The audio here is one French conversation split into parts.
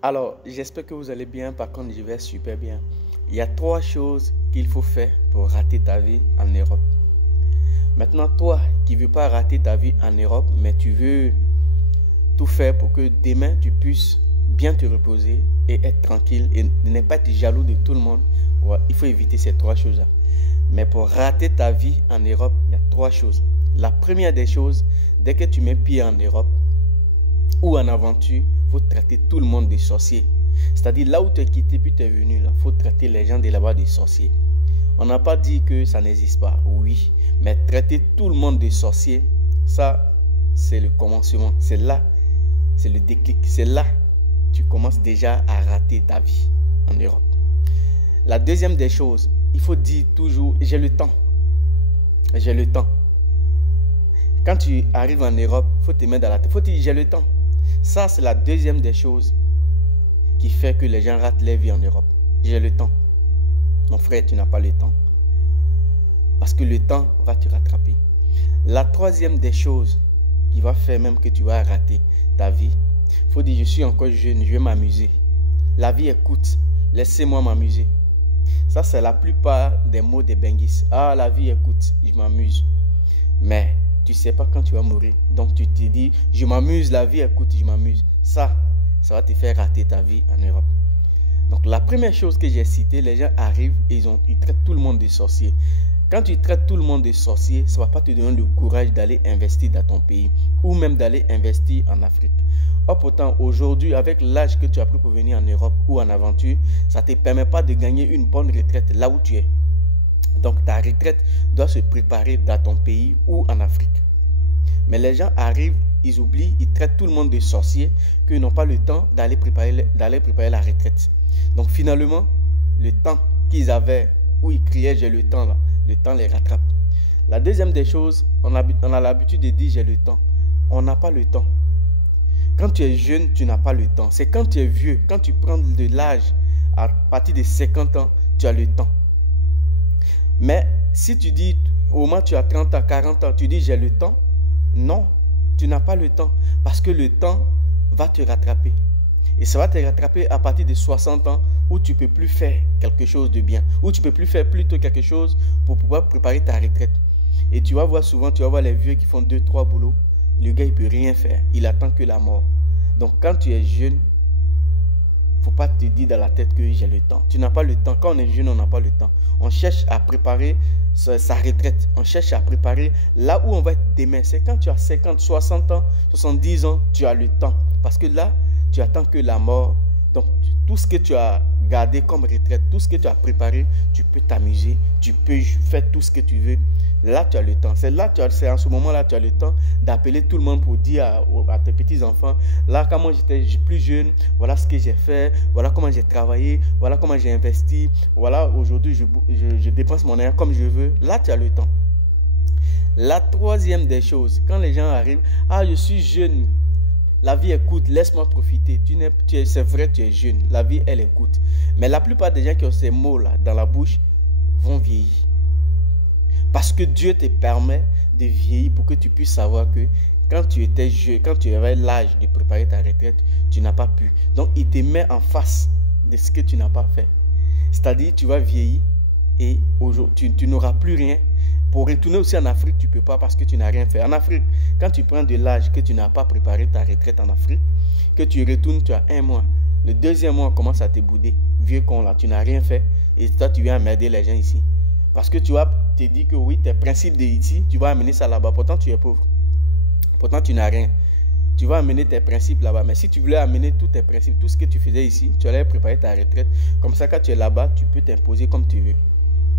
Alors, j'espère que vous allez bien. Par contre, je vais super bien. Il y a trois choses qu'il faut faire pour rater ta vie en Europe. Maintenant, toi qui ne veux pas rater ta vie en Europe, mais tu veux tout faire pour que demain tu puisses bien te reposer et être tranquille et ne pas être jaloux de tout le monde, ouais, il faut éviter ces trois choses-là. Mais pour rater ta vie en Europe, il y a trois choses. La première des choses, dès que tu mets pied en Europe ou en aventure, il faut traiter tout le monde de sorcier. C'est-à-dire là où tu es quitté puis tu es venu, il faut traiter les gens de là-bas de sorciers. On n'a pas dit que ça n'existe pas, oui, mais traiter tout le monde de sorcier, ça c'est le commencement, c'est là, c'est le déclic, c'est là que tu commences déjà à rater ta vie en Europe. La deuxième des choses, il faut dire toujours, j'ai le temps, j'ai le temps. Quand tu arrives en Europe, il faut te mettre dans la tête, il faut dire j'ai le temps. Ça c'est la deuxième des choses qui fait que les gens ratent leur vie en Europe. J'ai le temps. Mon frère, tu n'as pas le temps. Parce que le temps va te rattraper. La troisième des choses qui va faire même que tu vas rater ta vie, il faut dire, je suis encore jeune, je vais m'amuser. La vie est courte, laissez-moi m'amuser. Ça, c'est la plupart des mots des benguis. Ah, la vie est courte, je m'amuse. Mais tu ne sais pas quand tu vas mourir. Donc tu te dis, je m'amuse, la vie est courte, je m'amuse. Ça va te faire rater ta vie en Europe. Donc la première chose que j'ai citée, les gens arrivent et ils traitent tout le monde de sorcier. Quand tu traites tout le monde de sorcier, ça ne va pas te donner le courage d'aller investir dans ton pays ou même d'aller investir en Afrique. Or pourtant, aujourd'hui, avec l'âge que tu as pris pour venir en Europe ou en aventure, ça ne te permet pas de gagner une bonne retraite là où tu es. Donc ta retraite doit se préparer dans ton pays ou en Afrique. Mais les gens arrivent, ils oublient, ils traitent tout le monde de sorcier, qu'ils n'ont pas le temps d'aller préparer la retraite. Donc finalement, le temps qu'ils avaient, où ils criaient j'ai le temps là, le temps les rattrape. La deuxième des choses, on a l'habitude de dire j'ai le temps. On n'a pas le temps. Quand tu es jeune, tu n'as pas le temps. C'est quand tu es vieux, quand tu prends de l'âge, à partir de 50 ans, tu as le temps. Mais si tu dis, au moment où tu as 30 ans, 40 ans, tu dis j'ai le temps, non, tu n'as pas le temps. Parce que le temps va te rattraper. Et ça va te rattraper à partir de 60 ans où tu ne peux plus faire quelque chose de bien. Où tu ne peux plus faire plutôt quelque chose pour pouvoir préparer ta retraite. Et tu vas voir souvent, tu vas voir les vieux qui font 2-3 boulots. Le gars, il ne peut rien faire. Il attend que la mort. Donc quand tu es jeune, il ne faut pas te dire dans la tête que j'ai le temps. Tu n'as pas le temps. Quand on est jeune, on n'a pas le temps. On cherche à préparer sa retraite. On cherche à préparer là où on va être demain. C'est quand tu as 50, 60 ans, 70 ans, tu as le temps. Parce que là, tu attends que la mort. Donc, tout ce que tu as gardé comme retraite, tout ce que tu as préparé, tu peux t'amuser, tu peux faire tout ce que tu veux. Là, tu as le temps. C'est en ce moment-là, tu as le temps d'appeler tout le monde pour dire à tes petits-enfants, là, quand moi j'étais plus jeune, voilà ce que j'ai fait, voilà comment j'ai travaillé, voilà comment j'ai investi, voilà, aujourd'hui, je dépense mon argent comme je veux. Là, tu as le temps. La troisième des choses, quand les gens arrivent, ah, je suis jeune, la vie est courte, laisse-moi profiter. C'est vrai, tu es jeune, la vie, elle est courte. Mais la plupart des gens qui ont ces mots-là dans la bouche vont vieillir. Parce que Dieu te permet de vieillir pour que tu puisses savoir que quand tu étais jeune, quand tu avais l'âge de préparer ta retraite, tu n'as pas pu. Donc, il te met en face de ce que tu n'as pas fait. C'est-à-dire, tu vas vieillir et tu n'auras plus rien. Pour retourner aussi en Afrique, tu ne peux pas parce que tu n'as rien fait. En Afrique, quand tu prends de l'âge que tu n'as pas préparé ta retraite en Afrique, que tu retournes, tu as 1 mois. Le deuxième mois commence à te bouder. Vieux con là, tu n'as rien fait. Et toi, tu viens emmerder les gens ici. Parce que tu vas te dire que oui, tes principes de ici, tu vas amener ça là-bas. Pourtant, tu es pauvre. Pourtant, tu n'as rien. Tu vas amener tes principes là-bas. Mais si tu voulais amener tous tes principes, tout ce que tu faisais ici, tu allais préparer ta retraite. Comme ça, quand tu es là-bas, tu peux t'imposer comme tu veux.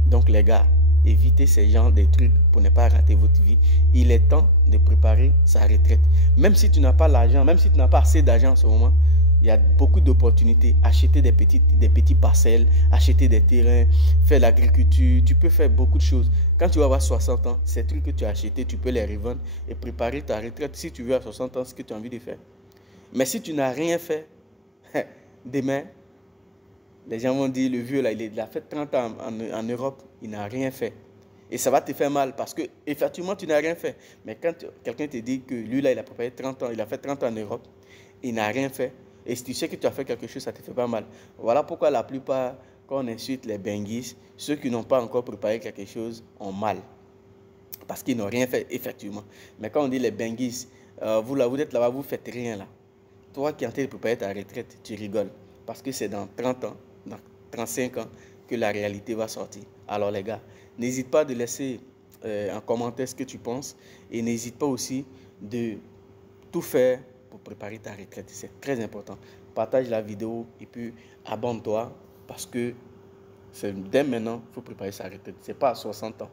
Donc, les gars, évitez ces genres de trucs pour ne pas rater votre vie. Il est temps de préparer sa retraite. Même si tu n'as pas l'argent, même si tu n'as pas assez d'argent en ce moment, il y a beaucoup d'opportunités. Acheter des petits parcelles, acheter des terrains, faire l'agriculture. Tu peux faire beaucoup de choses. Quand tu vas avoir 60 ans, ces trucs que tu as achetés, tu peux les revendre et préparer ta retraite si tu veux à 60 ans ce que tu as envie de faire. Mais si tu n'as rien fait, demain, les gens vont dire, le vieux là, il a fait 30 ans en Europe, il n'a rien fait. Et ça va te faire mal parce que, effectivement, tu n'as rien fait. Mais quand quelqu'un te dit que lui là, il a préparé 30 ans, il a fait 30 ans en Europe, il n'a rien fait. Et si tu sais que tu as fait quelque chose, ça ne te fait pas mal. Voilà pourquoi la plupart, quand on insulte les benguis, ceux qui n'ont pas encore préparé quelque chose ont mal. Parce qu'ils n'ont rien fait, effectivement. Mais quand on dit les benguis, vous là, vous êtes là-bas, vous ne faites rien là. Toi qui es en train de préparer ta retraite, tu rigoles. Parce que c'est dans 30 ans, dans 35 ans, que la réalité va sortir. Alors les gars, n'hésite pas de laisser en commentaire ce que tu penses. Et n'hésite pas aussi de tout faire pour préparer ta retraite. C'est très important. Partage la vidéo et puis abonne-toi parce que dès maintenant, il faut préparer sa retraite. Ce n'est pas à 60 ans.